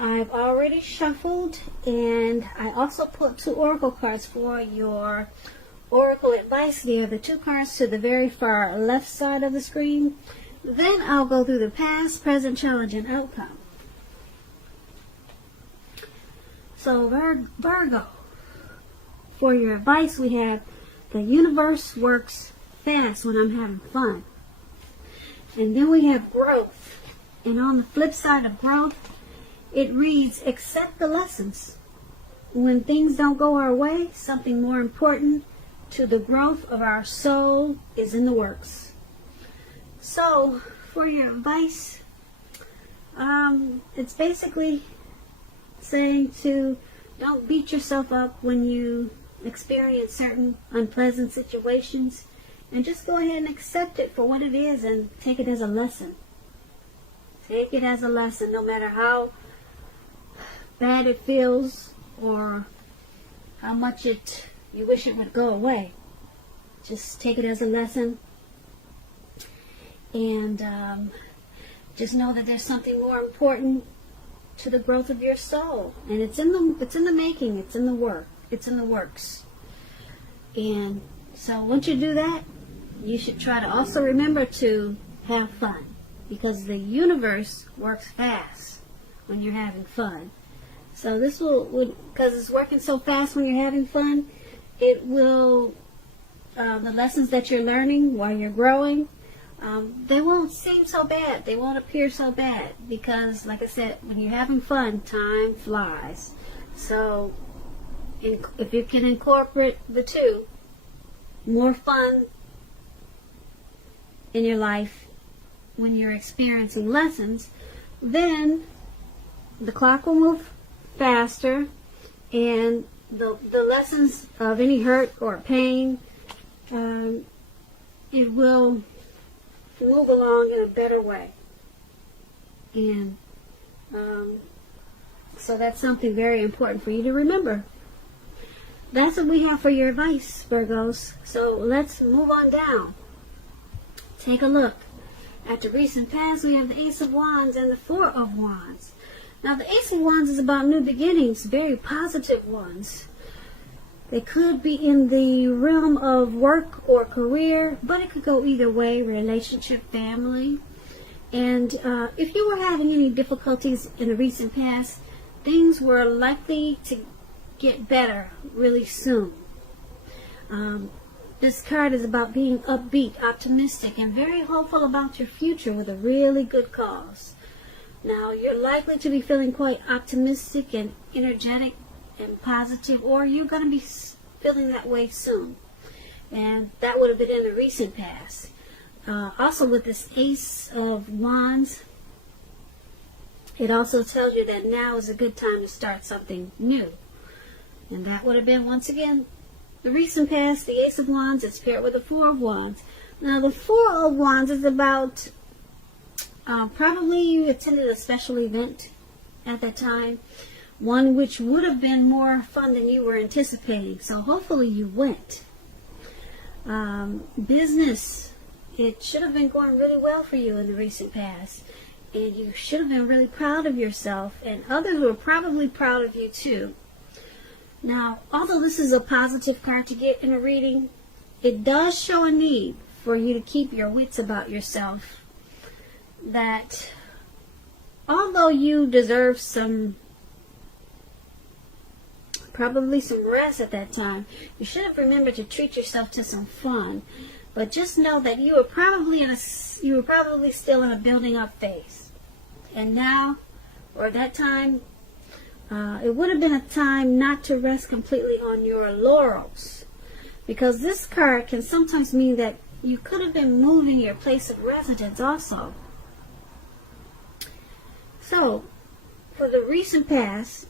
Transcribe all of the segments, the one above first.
I've already shuffled, and I also put 2 oracle cards for your oracle advice there, the 2 cards to the very far left side of the screen. Then I'll go through the past, present, challenge, and outcome. So Virgo, for your advice, we have the universe works fast when I'm having fun. And then we have growth. And on the flip side of growth, it reads, accept the lessons. When things don't go our way, something more important to the growth of our soul is in the works. So, for your advice, it's basically saying to don't beat yourself up when you experience certain unpleasant situations, and just go ahead and accept it for what it is and take it as a lesson. Take it as a lesson, no matter how bad it feels or how much you wish it would go away. Just take it as a lesson, and just know that there's something more important to the growth of your soul, and it's in the making, it's in the works. And so once you do that, you should try to also remember to have fun, because the universe works fast when you're having fun. So this will because it's working so fast when you're having fun, it will, the lessons that you're learning while you're growing, they won't seem so bad. They won't appear so bad, because, like I said, when you're having fun, time flies. So if you can incorporate the 2, more fun in your life when you're experiencing lessons, then the clock will move faster, and the lessons of any hurt or pain, it will move along in a better way. And so that's something very important for you to remember. That's what we have for your advice, Virgos. So let's move on down. Take a look. At the recent past, we have the Ace of Wands and the 4 of Wands. Now, the Ace of Wands is about new beginnings, very positive ones. They could be in the realm of work or career, but it could go either way, relationship, family. And if you were having any difficulties in the recent past, things were likely to get better really soon. This card is about being upbeat, optimistic, and very hopeful about your future with a really good cause. Now, you're likely to be feeling quite optimistic and energetic and positive, or you're going to be feeling that way soon. And that would have been in the recent past. Also, with this Ace of Wands, it also tells you that now is a good time to start something new. And that would have been, once again, the recent past, the Ace of Wands. It's paired with the 4 of Wands. Now, the 4 of Wands is about probably you attended a special event at that time, one which would have been more fun than you were anticipating. So hopefully you went. Business, it should have been going really well for you in the recent past, and you should have been really proud of yourself, and others were probably proud of you too. Now, although this is a positive card to get in a reading, it does show a need for you to keep your wits about yourself. That although you deserve probably some rest at that time, you should have remembered to treat yourself to some fun. But just know that you were probably still in a building up phase. And now, or at that time, it would have been a time not to rest completely on your laurels, because this card can sometimes mean that you could have been moving your place of residence also. So, for the recent past,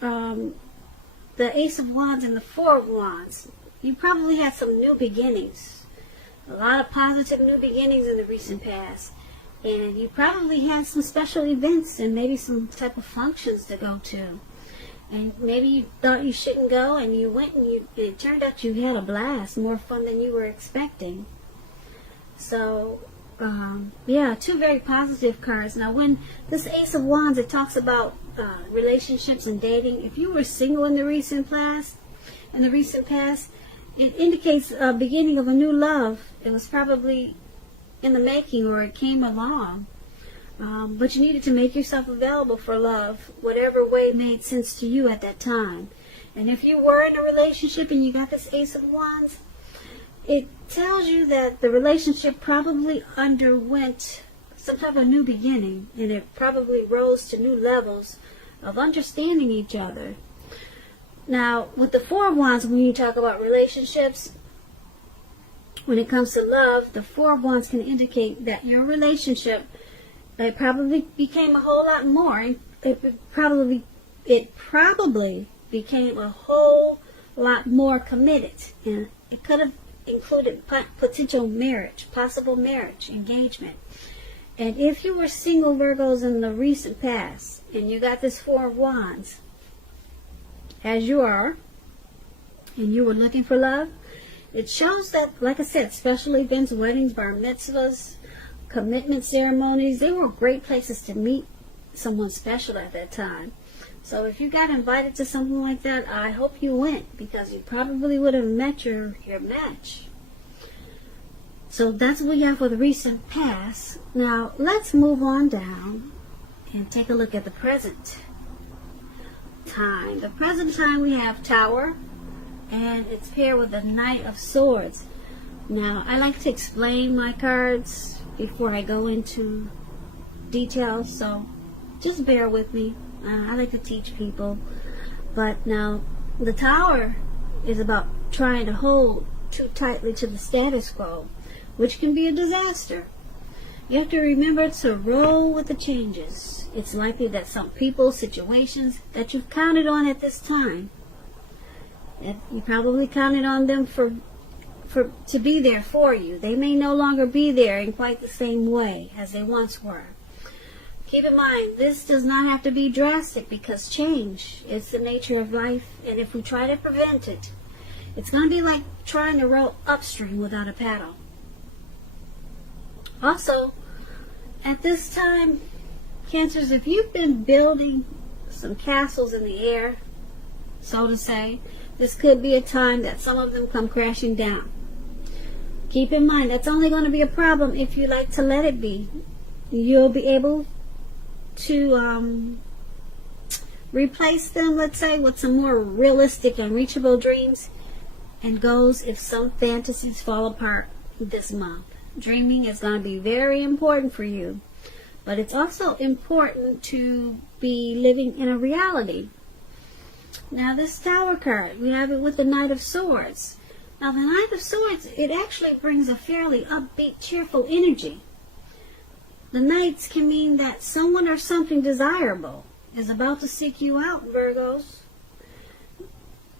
the Ace of Wands and the 4 of Wands, you probably had some new beginnings. A lot of positive new beginnings in the recent past. And you probably had some special events and maybe some type of functions to go to. And maybe you thought you shouldn't go, and you went, and it turned out you had a blast, more fun than you were expecting. So, Yeah, two very positive cards. Now, when this Ace of Wands, it talks about relationships and dating. If you were single in the recent past, it indicates a beginning of a new love. It was probably in the making, or it came along. But you needed to make yourself available for love, whatever way made sense to you at that time. And if you were in a relationship and you got this Ace of Wands, it tells you that the relationship probably underwent some type of new beginning, and it probably rose to new levels of understanding each other. Now, with the Four of Wands, when you talk about relationships, when it comes to love, the Four of Wands can indicate that your relationship, it probably became a whole lot more. It probably became a whole lot more committed, and it could have included potential marriage, possible marriage, engagement. And if you were single, Virgos, in the recent past, and you got this Four of Wands, as you are, and you were looking for love, it shows that, like I said, special events, weddings, bar mitzvahs, commitment ceremonies, they were great places to meet someone special at that time. So if you got invited to something like that, I hope you went, because you probably would have met your match. So that's what we have for the recent past. Now, let's move on down and take a look at the present time. The present time, we have Tower, and it's paired with the Knight of Swords. Now, I like to explain my cards before I go into details, so just bear with me. I like to teach people. But now, the Tower is about trying to hold too tightly to the status quo, which can be a disaster. You have to remember to roll with the changes. It's likely that some people, situations that you've counted on at this time, that you probably counted on them to be there for you, they may no longer be there in quite the same way as they once were. Keep in mind, this does not have to be drastic, because change is the nature of life, and if we try to prevent it, it's going to be like trying to row upstream without a paddle. Also, at this time, Cancers, if you've been building some castles in the air, so to say, this could be a time that some of them come crashing down. Keep in mind, that's only going to be a problem if you like to let it be. You'll be able to replace them, let's say, with some more realistic and reachable dreams and goals if some fantasies fall apart this month. Dreaming is going to be very important for you, but it's also important to be living in a reality. Now, this Tower card, we have it with the Knight of Swords. Now, the Knight of Swords, it actually brings a fairly upbeat, cheerful energy. The Knights can mean that someone or something desirable is about to seek you out, Virgos.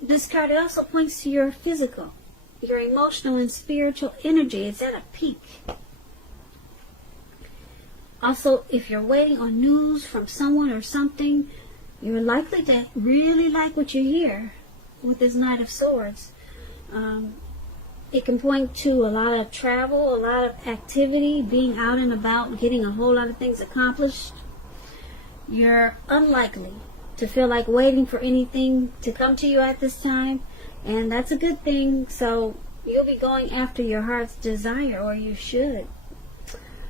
This card, it also points to your physical, your emotional and spiritual energy is at a peak. Also, if you're waiting on news from someone or something, you're likely to really like what you hear with this Knight of Swords. It can point to a lot of travel, a lot of activity, being out and about, getting a whole lot of things accomplished. You're unlikely to feel like waiting for anything to come to you at this time, and that's a good thing. So you'll be going after your heart's desire, or you should.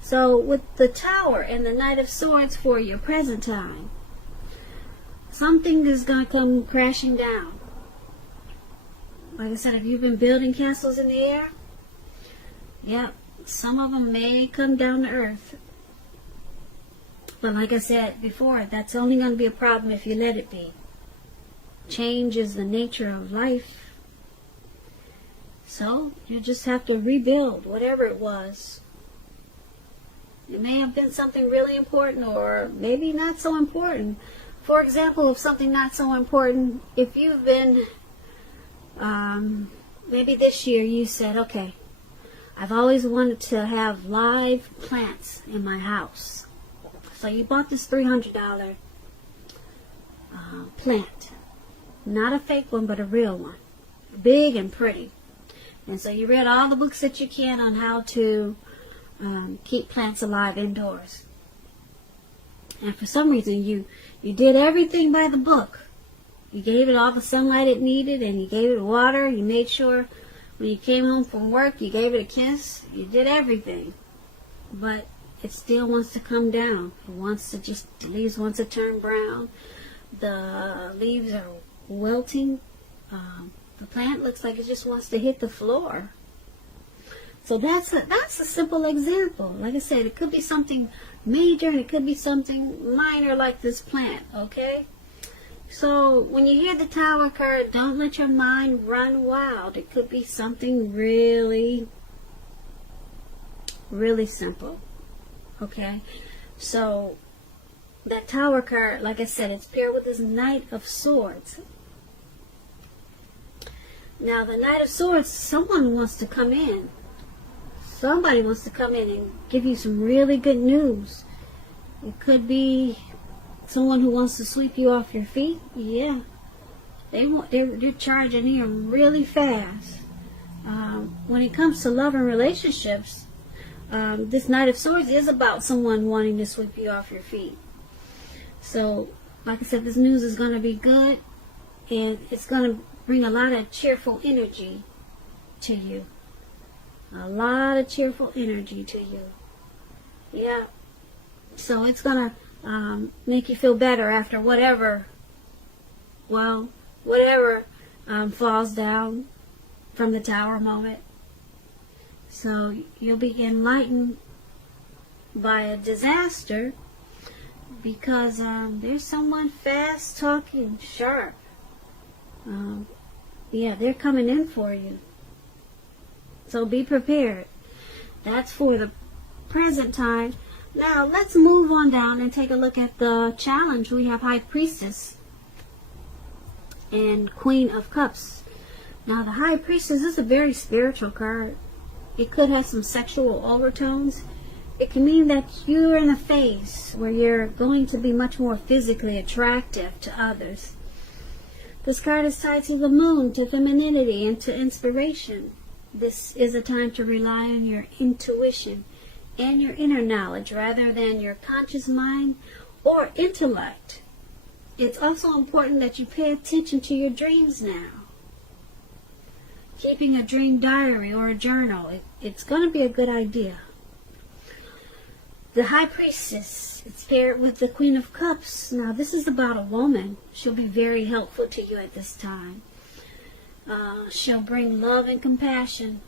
So with the Tower and the Knight of Swords for your present time, something is going to come crashing down. Like I said, if you've been building castles in the air, yeah, some of them may come down to earth. But like I said before, that's only going to be a problem if you let it be. Change is the nature of life. So you just have to rebuild whatever it was. It may have been something really important, or maybe not so important. For example, if something not so important, if you've been, maybe this year you said, okay, I've always wanted to have live plants in my house. So you bought this $300 plant. Not a fake one, but a real one. Big and pretty. And so you read all the books that you can on how to keep plants alive indoors. And for some reason you did everything by the book. You gave it all the sunlight it needed, and you gave it water. You made sure when you came home from work, you gave it a kiss. You did everything. But it still wants to come down. It wants to the leaves want to turn brown. The leaves are wilting. The plant looks like it just wants to hit the floor. So that's a simple example. Like I said, it could be something major, and it could be something minor like this plant, okay? So when you hear the Tower card, don't let your mind run wild. It could be something really, really simple, okay? So that Tower card, like I said, it's paired with this Knight of Swords. Now the Knight of Swords, someone wants to come in. Somebody wants to come in and give you some really good news. It could be someone who wants to sweep you off your feet. Yeah, they're charging here really fast. When it comes to love and relationships, this Knight of Swords is about someone wanting to sweep you off your feet. So, like I said, this news is going to be good, and it's going to bring a lot of cheerful energy to you. A lot of cheerful energy to you. Yeah. So it's going to make you feel better after whatever falls down from the Tower moment. So you'll be enlightened by a disaster because there's someone fast talking, sharp. Yeah, they're coming in for you. So be prepared. That's for the present time. Now let's move on down and take a look at the challenge. We have High Priestess and Queen of Cups. Now the High Priestess is a very spiritual card. It could have some sexual overtones. It can mean that you're in a phase where you're going to be much more physically attractive to others. This card is tied to the moon, to femininity, and to inspiration. This is a time to rely on your intuition and your inner knowledge rather than your conscious mind or intellect. It's also important that you pay attention to your dreams now. Keeping a dream diary or a journal, it's going to be a good idea. The High Priestess, it's paired with the Queen of Cups. Now this is about a woman. She'll be very helpful to you at this time. She'll bring love and compassion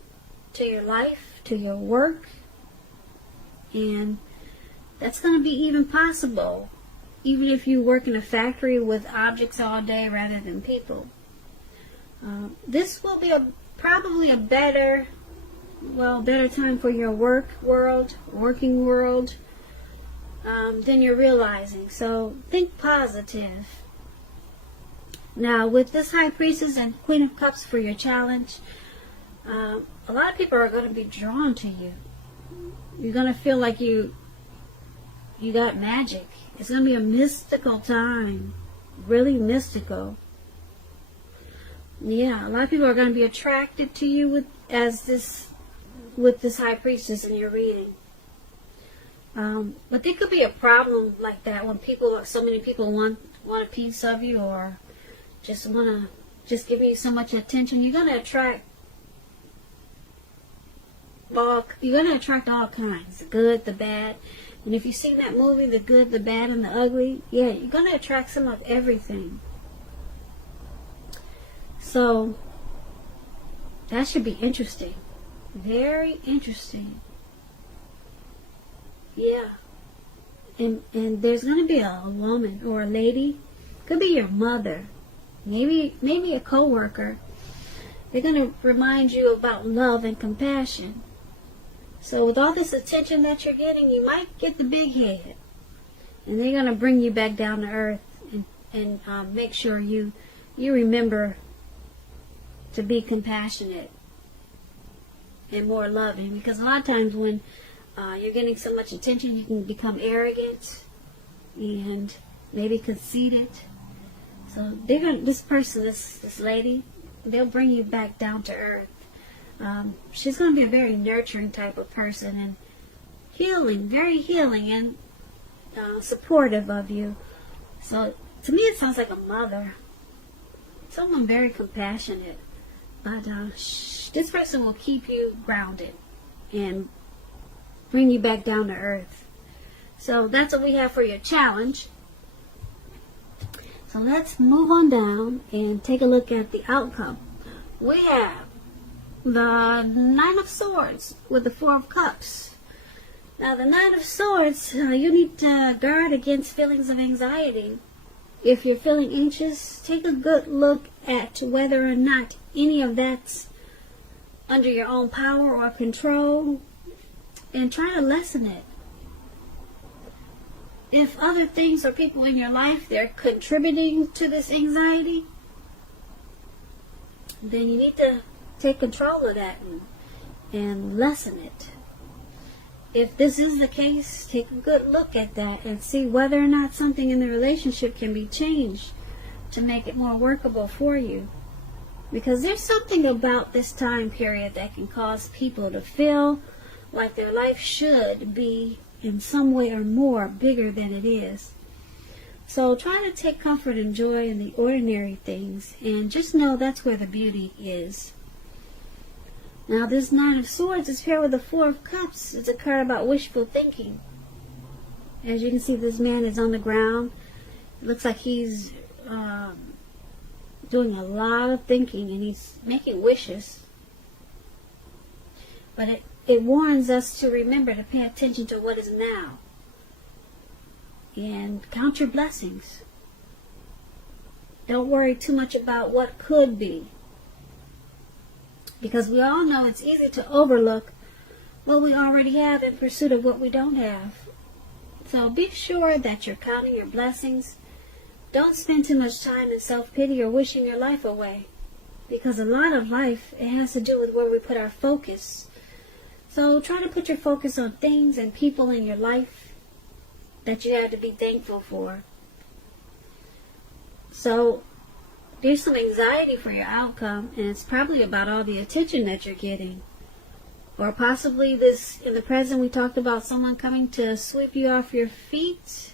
to your life, to your work, and that's going to be even possible even if you work in a factory with objects all day rather than people. This will be probably a better time for your working world than you're realizing. So think positive. Now, with this High Priestess and Queen of Cups for your challenge, a lot of people are going to be drawn to you. You're going to feel like you got magic. It's going to be a mystical time. Really mystical. Yeah, a lot of people are going to be attracted to you with this High Priestess in your reading. But there could be a problem like that when so many people want a piece of you, or just give you so much attention. You're gonna attract all kinds, the good, the bad. And if you've seen that movie, The Good, the Bad, and the Ugly, yeah, you're gonna attract some of everything. So that should be interesting. Very interesting. Yeah. And there's gonna be a woman or a lady, could be your mother. Maybe a co-worker. They're going to remind you about love and compassion. So with all this attention that you're getting, you might get the big head. And they're going to bring you back down to earth and make sure you remember to be compassionate and more loving. Because a lot of times when you're getting so much attention, you can become arrogant and maybe conceited. So this lady, they'll bring you back down to earth. She's going to be a very nurturing type of person, healing, very healing and supportive of you. So to me it sounds like a mother, someone very compassionate. But this person will keep you grounded and bring you back down to earth. So that's what we have for your challenge. So let's move on down and take a look at the outcome. We have the Nine of Swords with the Four of Cups. Now the Nine of Swords, you need to guard against feelings of anxiety. If you're feeling anxious, take a good look at whether or not any of that's under your own power or control, and try to lessen it. If other things or people in your life, they're contributing to this anxiety, then you need to take control of that and lessen it. If this is the case, take a good look at that and see whether or not something in the relationship can be changed to make it more workable for you. Because there's something about this time period that can cause people to feel like their life should be in some way or more bigger than it is. So try to take comfort and joy in the ordinary things, and just know that's where the beauty is. Now this Nine of Swords is paired with the Four of Cups. It's a card about wishful thinking. As you can see, this man is on the ground. It looks like he's doing a lot of thinking, and he's making wishes. But it warns us to remember to pay attention to what is now. And count your blessings. Don't worry too much about what could be. Because we all know it's easy to overlook what we already have in pursuit of what we don't have. So be sure that you're counting your blessings. Don't spend too much time in self-pity or wishing your life away. Because a lot of life, it has to do with where we put our focus. So try to put your focus on things and people in your life that you have to be thankful for. So there's some anxiety for your outcome, and it's probably about all the attention that you're getting. Or possibly this, in the present, we talked about someone coming to sweep you off your feet.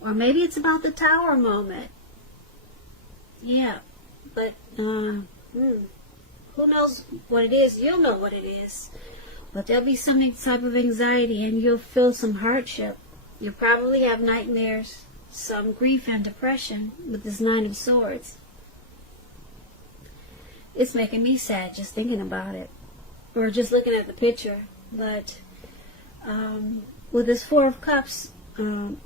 Or maybe it's about the Tower moment. Yeah, but who knows what it is? You'll know what it is. But there'll be some type of anxiety, and you'll feel some hardship. You'll probably have nightmares, some grief and depression with this Nine of Swords. It's making me sad just thinking about it, or just looking at the picture. But with this Four of Cups, you're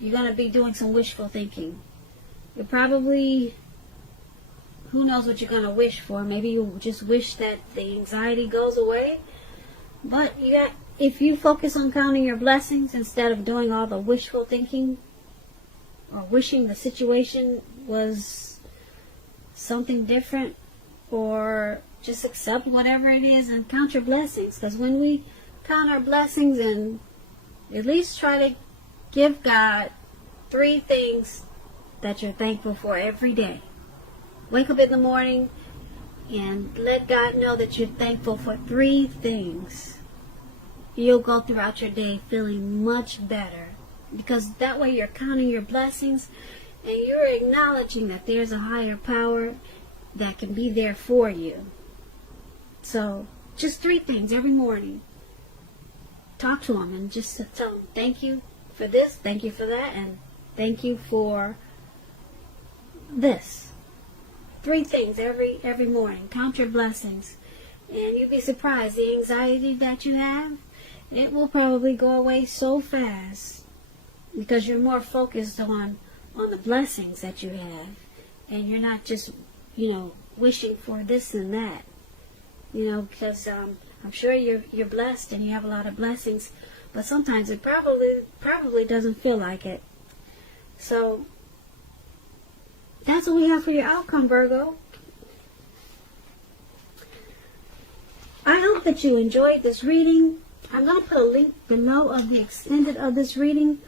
going to be doing some wishful thinking. You're probably, who knows what you're going to wish for. Maybe you just wish that the anxiety goes away. But if you focus on counting your blessings instead of doing all the wishful thinking or wishing the situation was something different, or just accept whatever it is and count your blessings. Because when we count our blessings and at least try to give God 3 things that you're thankful for every day. Wake up in the morning and let God know that you're thankful for 3 things. You'll go throughout your day feeling much better, because that way you're counting your blessings and you're acknowledging that there's a higher power that can be there for you. So just 3 things every morning. Talk to Him and just tell Him, thank you for this, thank you for that, and thank you for this. 3 things every morning. Count your blessings, and you'll be surprised. The anxiety that you have, it will probably go away so fast, because you're more focused on the blessings that you have, and you're not just wishing for this and that. Because I'm sure you're blessed and you have a lot of blessings, but sometimes it probably doesn't feel like it. So that's what we have for your outcome, Virgo. I hope that you enjoyed this reading. I'm going to put a link below of the extended of this reading,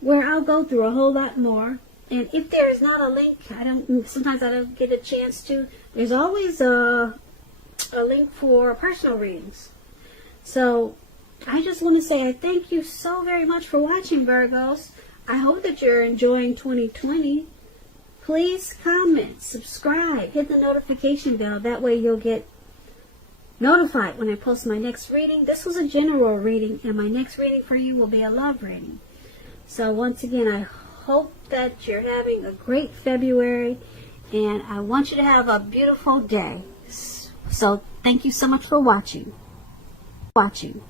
where I'll go through a whole lot more. And if there is not a link, sometimes I don't get a chance to. There's always a link for personal readings. So I just want to say I thank you so very much for watching, Virgos. I hope that you're enjoying 2020. Please comment, subscribe, hit the notification bell. That way you'll get notified when I post my next reading. This was a general reading, and my next reading for you will be a love reading. So once again, I hope that you're having a great February, and I want you to have a beautiful day. So thank you so much for watching. Watching.